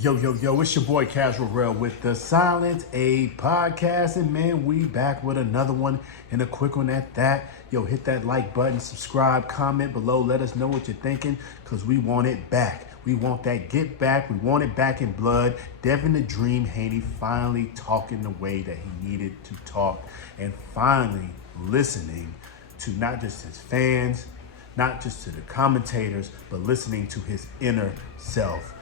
Yo, it's your boy Casual Rail with the Silent A podcast. And man, we back with another one and a quick one at that. Yo, hit that like button, subscribe, comment below. Let us know what you're thinking because we want it back. We want that get back. We want it back in blood. Devin the Dream Haney finally talking the way that he needed to talk and finally listening to not just his fans, not just to the commentators, but listening to his inner self.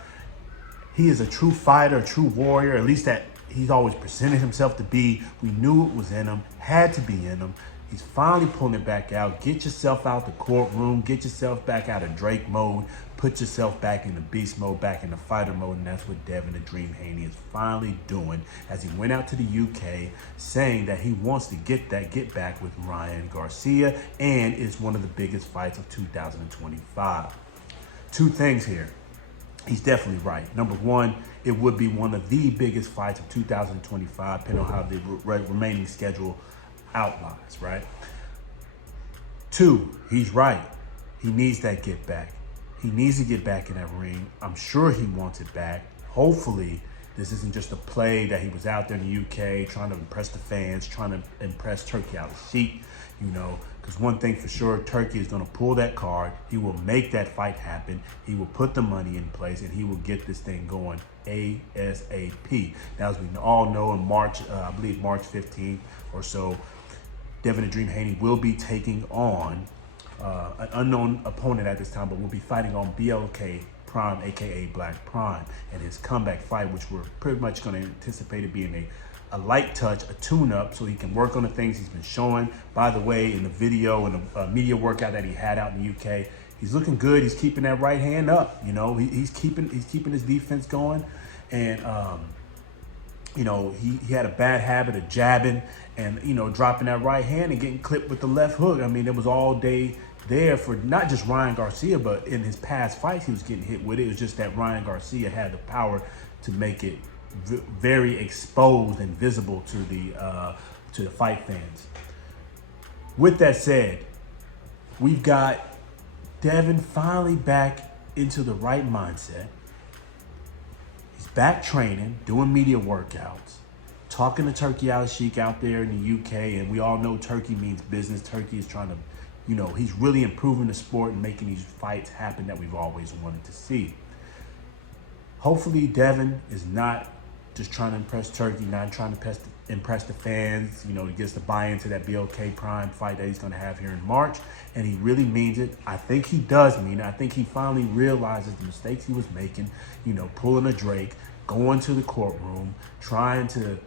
He is a true fighter, a true warrior, at least that he's always presented himself to be. We knew it was in him, had to be in him. He's finally pulling it back out. Get yourself out the courtroom, get yourself back out of Drake mode, put yourself back in the beast mode, back in the fighter mode, and that's what Devin the Dream Haney is finally doing as he went out to the UK saying that he wants to get back with Ryan Garcia, and it's one of the biggest fights of 2025. Two things here. He's definitely right. Number one, it would be one of the biggest fights of 2025, depending on how the remaining schedule outlines, right? Two, he's right. He needs that get back. He needs to get back in that ring. I'm sure he wants it back. Hopefully, this isn't just a play that he was out there in the UK trying to impress the fans, trying to impress Turki Alalshikh, because one thing for sure, Turki is going to pull that card. He will make that fight happen. He will put the money in place, and he will get this thing going ASAP. Now, as we all know, in March, I believe March 15th or so, Devin the Dream Haney will be taking on an unknown opponent at this time, but will be fighting on BLK Prime, aka Black Prime, and his comeback fight, which we're pretty much going to anticipate it being a light touch, a tune-up, so he can work on the things he's been showing. By the way, in the video and the media workout that he had out in the UK, he's looking good. He's keeping that right hand up. He's keeping his defense going, and he had a bad habit of jabbing and dropping that right hand and getting clipped with the left hook. I mean, it was all day there for not just Ryan Garcia, but in his past fights he was getting hit with it. It was just that Ryan Garcia had the power to make it very exposed and visible to the fight fans. With that said, we've got Devin finally back into the right mindset. He's back training, doing media workouts, talking to Turki Alalshikh out there in the UK, and we all know Turki means business. Turki is trying to, he's really improving the sport and making these fights happen that we've always wanted to see. Hopefully Devin is not just trying to impress Turki, not trying to impress the fans, he gets to buy into that BLK Prime fight that he's going to have here in March, and he really means it. I think he does mean it. I think he finally realizes the mistakes he was making, pulling a Drake, going to the courtroom, trying to,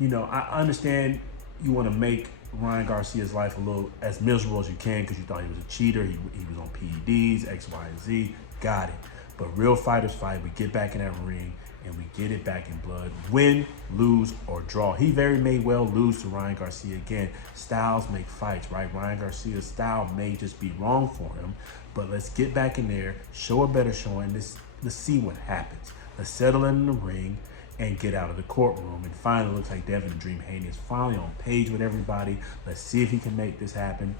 I understand you want to make Ryan Garcia's life a little as miserable as you can because you thought he was a cheater, he was on PEDs, X, Y, and Z, got it. But real fighters fight. We get back in that ring and we get it back in blood. Win, lose, or draw. He very may well lose to Ryan Garcia again. Styles make fights, right? Ryan Garcia's style may just be wrong for him, but let's get back in there, show a better showing. Let's see what happens. Let's settle in the ring and get out of the courtroom. And finally, it looks like Devin the Dream Haney is finally on page with everybody. Let's see if he can make this happen.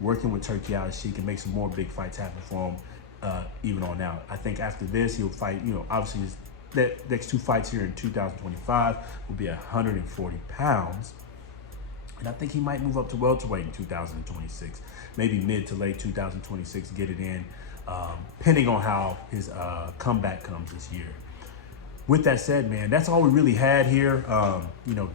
Working with Turki Alalshikh can make some more big fights happen for him. Even on out. I think after this, he'll fight, obviously his next two fights here in 2025 will be 140 pounds. And I think he might move up to welterweight in 2026, maybe mid to late 2026, get it in, depending on how his comeback comes this year. With that said, man, that's all we really had here.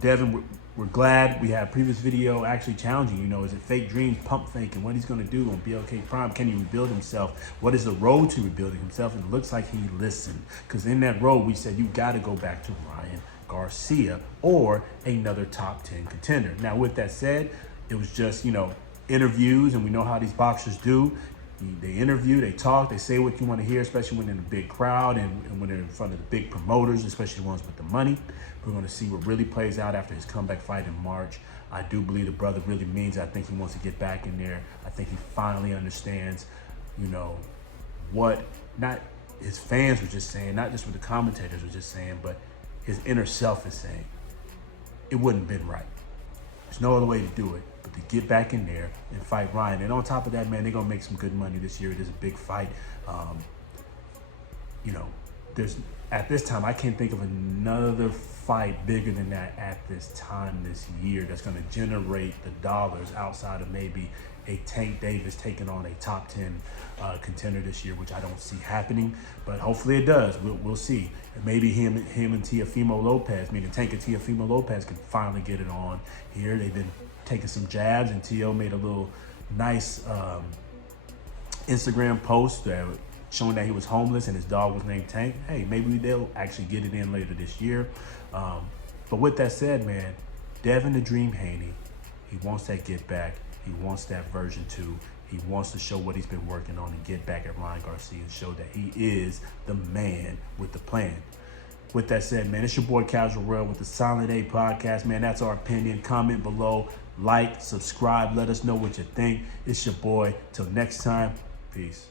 Devin, we're glad we had a previous video actually challenging, is it fake dreams, pump faking, what he's going to do on BLK Prime? Can he rebuild himself? What is the road to rebuilding himself? And it looks like he listened, because in that road, we said you got to go back to Ryan Garcia or another top 10 contender. Now, with that said, it was just, interviews, and we know how these boxers do. They interview, they talk, they say what you want to hear, especially when they're in a big crowd and when they're in front of the big promoters, especially the ones with the money. We're going to see what really plays out after his comeback fight in March. I do believe the brother really means it. I think he wants to get back in there. I think he finally understands, what not his fans were just saying, not just what the commentators were just saying, but his inner self is saying. It wouldn't have been right. There's no other way to do it but to get back in there and fight Ryan. And on top of that, man, they're going to make some good money this year. It is a big fight. there's at this time I can't think of another fight bigger than that at this time this year that's going to generate the dollars outside of maybe a Tank Davis taking on a top 10 contender this year, which I don't see happening, but hopefully it does. We'll see. Maybe him and Teofimo Lopez, meaning Tank and Teofimo Lopez, can finally get it on here. They've been taking some jabs, and Teo made a little nice Instagram post showing that he was homeless and his dog was named Tank. Hey, maybe they'll actually get it in later this year. But with that said, man, Devin the Dream Haney, he wants that get back. He wants that version 2. He wants to show what he's been working on and get back at Ryan Garcia and show that he is the man with the plan. With that said, man, it's your boy Casual Real with the Silent A podcast, man. That's our opinion. Comment below, like, subscribe, let us know what you think. It's your boy. Till next time, peace.